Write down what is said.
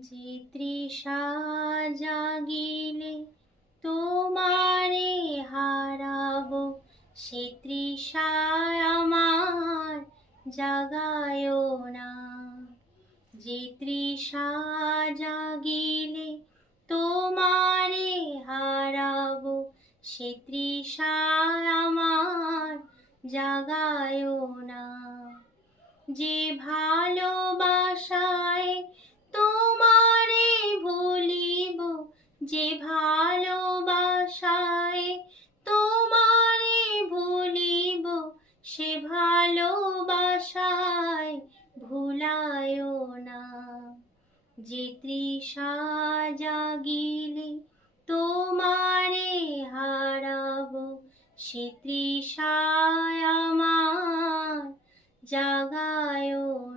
যে তৃষা জাগিলে তোমারে হারাবো, সে তৃষায় আমার জাগায়ো না। যে তৃষা জাগিলে তোমারে হারাবো, সে তৃষায় আমার জাগায়ো না। যে ভালোবাসায় তোমারে ভুলিব, যে ভালোবাসায় তোমারে ভুলিব, সে ভালোবাসায় ভুলায়ো না। যে তৃষা জাগিলে তোমারে হারাবো, সে তৃষায় আমার জাগায়ো